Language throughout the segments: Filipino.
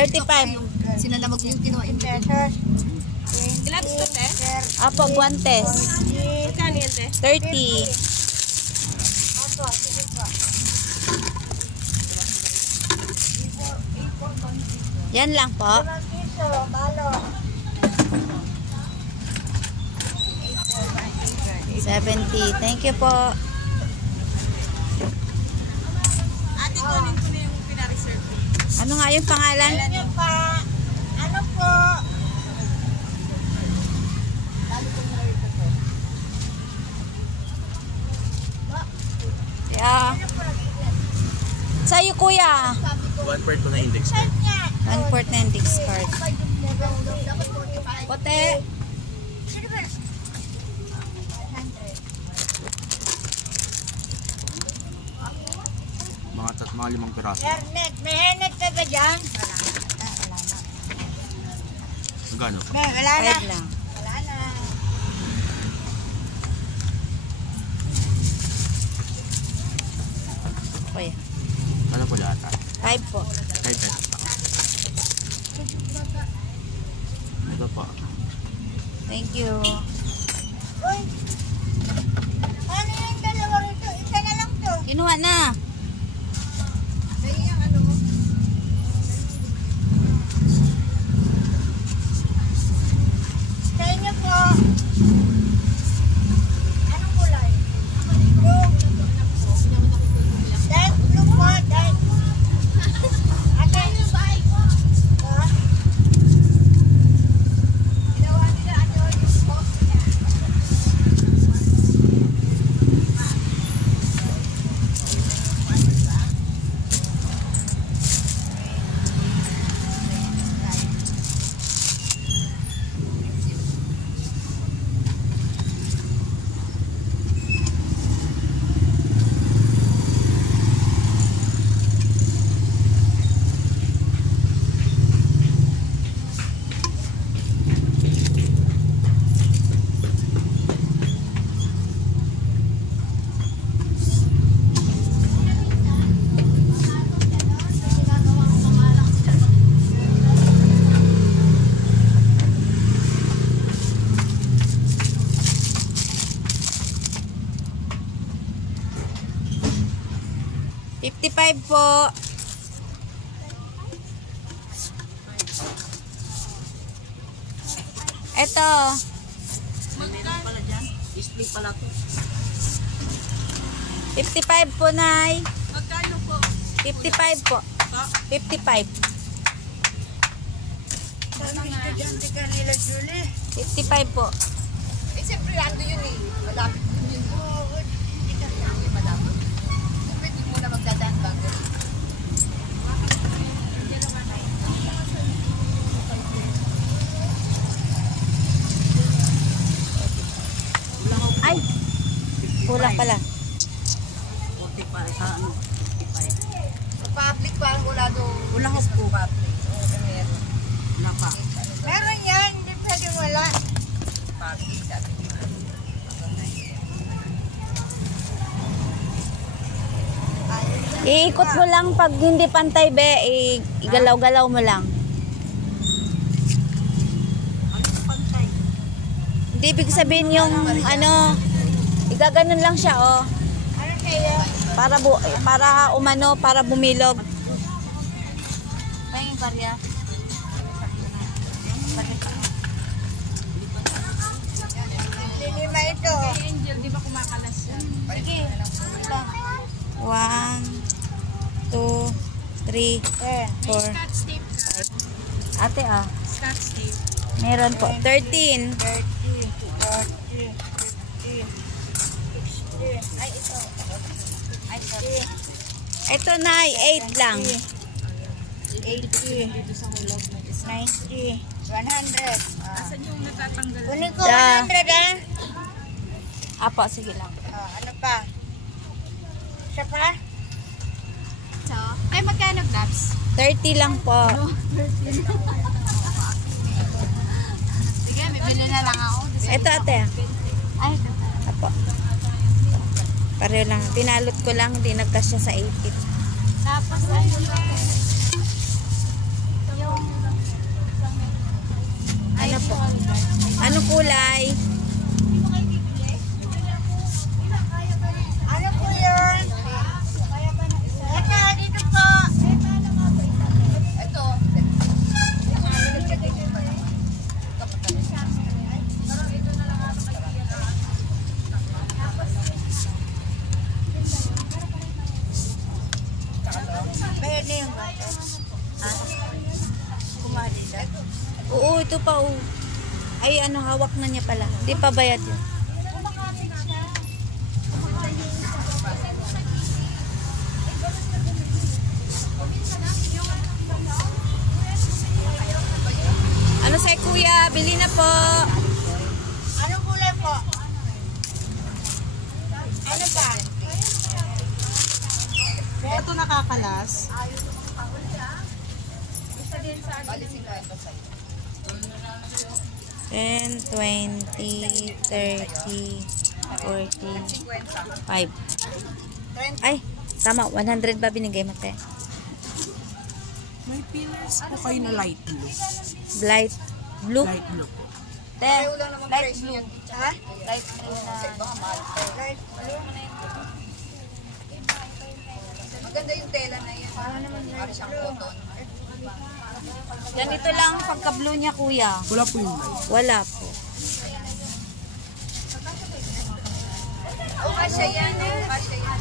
35. Sinalabag ko yung kinuha. Pesos. Ilan ito, te? Apo, guantes. Magkano yan, te? 30. Opo, sige po. Yan lang po. 5 piso, balo. 70. Thank you po. Ate, kunin ko na yung pinareserve ko. Ano nga yung pangalan? Ano pa? Ano po? Yeah. Sa'yo, kuya. 1/4 ko na index card. 1/4 na index card. Puti. Mga 5 piraso. Hernet, may hernet ka ba dyan? Magkano? Wala na. 5 lang. Wala na. Kuya. Ano po lahat? 5 po. 5 pesos lang. Ito po. Thank you. Uy! Ano yung dalawa rito? Isa na lang to. Kinuha na. Sa'yo yung ano mo? Sa inyo po. Anong kulay? Blue. Dahil blue po. Dahil. Ate. Ha? Ginawa nila ano yung box niya. $55 po. Ito. Meron pala dyan. Display pala to. 55 po, Nay. Magkano po? 55 po. 55. Sabi ka dyan, di ka nila Julie. 55 po. Eh, siyempre, ando yun eh. Malapit din yun. Oo, di ka Hindi malapit. Pwede mo na magdadaan bago. Ay! Kulang pala. 40 pa sa ano? 55. Sa public pa ang wala doon. Wala ko po. Public. Oo, meron. Wala pa. meron yan, hindi pwedeng wala. Public. Sabi ko. Iikot mo lang pag hindi pantay, be. Igalaw-galaw mo lang. Ano yung pantay? Hindi ibig sabihin yung ano, igaganon lang siya, oh. Ano kayo? Para umano, para bumilog. Pahingin parya. Lilima ito. Angel, di ba kumakalas yan? Sige. 1, 2, 3, 4. Scotch tape ka. Ate, ah. Scotch tape. Meron po. 13. 30, 40, 50, 60. Ay, ito. Ay, sorry. Ito, Nay. 8 lang. 80, 90, 100. Asan yung natatanggal? Kunin ko Da. 100 ah. Apo, sige lang. Ano pa? Isa pa? So, ay magkano gloves? 30 lang po. Sige, bibili na lang ako. Ito, ate. Ay, ito. Apo. Pareho lang. Pinalot ko lang. Hindi nagkasya sa 80. Tapos, yung Ano po? Anong kulay? Ano po yun? Ito, dito po. Ito. Pwede yung bata. Kumali na. Oo, ito pa oh. Ay, ano, hawak na niya pala. Hindi pa bayad yun. Ano sa'yo, kuya? Bili na po. Anong kulay po? Ano ba? Ito nakakalas. Bali 50 sa'yo. 10, 20, 30, 40, 5. Ay, tama. 100 ba binigay mo, te? May pillars po kayo na light blue. Light blue. Light blue po. Te, Lang naman light price blue. niyan. Ha? Light blue na. Light blue. Maganda yung tela na yan. Para siyang cotton. Ganito lang pagka-blue niya, kuya. Wala po yung light. Wala po. Oh, kasya yan. Kasya yan.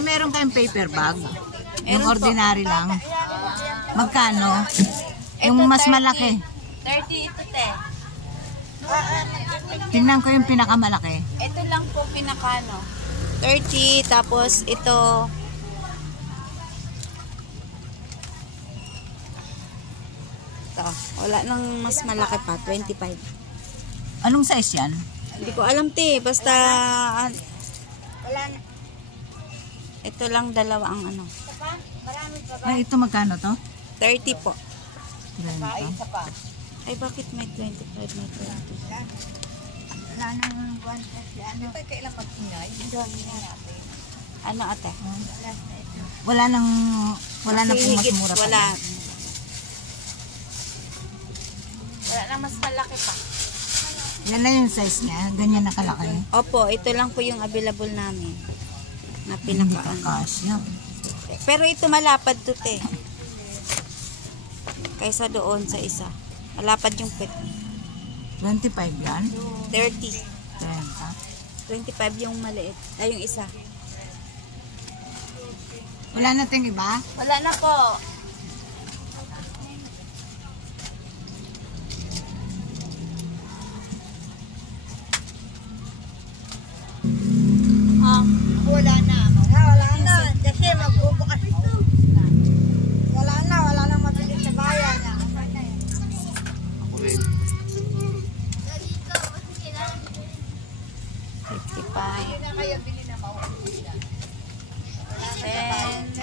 Meron kayong paper bag? Yung Meron po. ordinary lang? Magkano? Yung Ito, mas 30. malaki? 30 ito, te. Tingnan ko yung pinakamalaki. Ito lang po pinakano. 30, tapos ito. Ito. Wala nang mas malaki pa. 25. Anong size yan? Hindi ko alam, te. Basta, Wala na. ito lang dalawa ang ano. Isa pa? Marami pa ba? Ay, ito magkano to? 30 po. Isa pa. Ay, bakit may 25, may 20? Wala na yung buwan. Ano? Kailan mag-ingay? Ano, ate? Wala nang Kasi pong mas higit, mura pa. wala. Wala nang mas malaki pa. Yan na yung size niya. Ganyan nakalaki. Opo, ito lang po yung available namin. Na pinaka Kasya. Pero ito malapad to, te. Kaysa doon sa isa. Malapad yung pet. 25 yan? 30. 30. 25 yung maliit. Ay, yung isa. Wala na tayong iba? Wala na po. Wala na. Wala na. Kasi magbubukas. Wala na. Wala na mabili sa bayan. Ako rin. 55. Na kayo, bili na mo. 10, 20,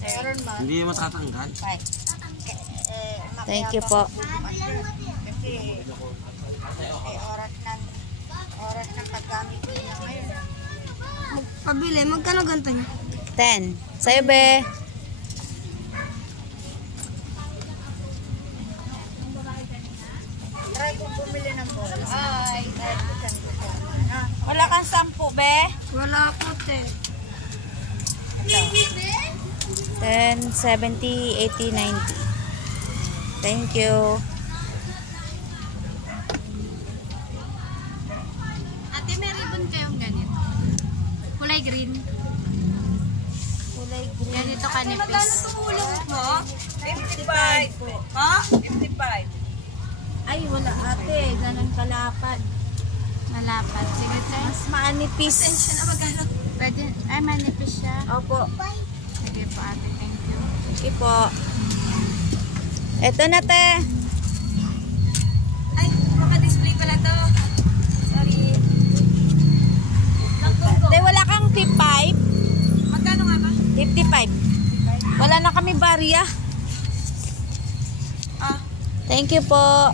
Meron man. Hindi matatanggal. 5. Thank you po. Kasi oras ng paggamit niya ngayon. Pabili, magkano ganito niya? 10. Sa'yo, be. Try kong bumili ng bola. Ay, Wala kang 10, be. wala po, te. 10, 70, 80, 90. Thank you. Ate, may ribbon kayong ganito. Kulay green. Kulay green. Ganito kanipis. Tulong po? 55 po. Ha? 55. Ay, wala ate. Ganun kalapad. Malapad. Sige, sir. Mas maanipis. Pwede. Ay, manipis siya. Opo. Sige po, ate. Thank you. Sige po. Eto na, te. Ay, maka-display pala to. Sorry. Te, wala kang P5? Magkano nga ba? P5. barya. Thank you po.